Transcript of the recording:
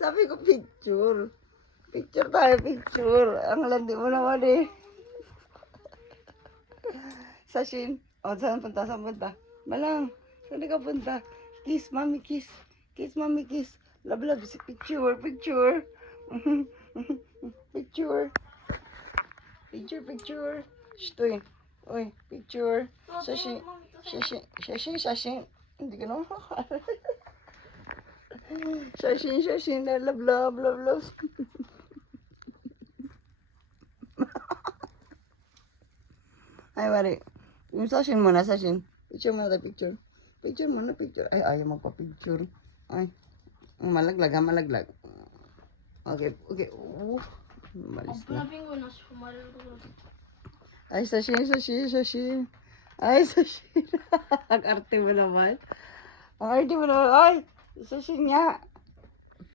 Sabi ko picture. Picture tayo, picture. Ang landi mo naman eh. Sashin. O, saan punta? Saan punta? Malang. Saan ka punta? Kiss, mami, kiss. Kiss, mami, kiss. Love, love. Picture, picture. Picture. Picture, picture. Shh, uy. Uy, picture. Sashin. Sashin, sashin, sashin. Hindi ka naman makakala. Sashin, sashin. Love, love, love, love. Ay, wari. Yung sashin mo na, sashin. Picture mo na, picture. Picture mo na, picture. Ay, ayaw magpa-picture. Ay, malaglag ha, malaglag. Okay, okay. Malis na. Ay, sashin, sashin, sashin. Ay, sashin. Ang arte mo naman. Ang arte mo naman. Ay, sashin nga.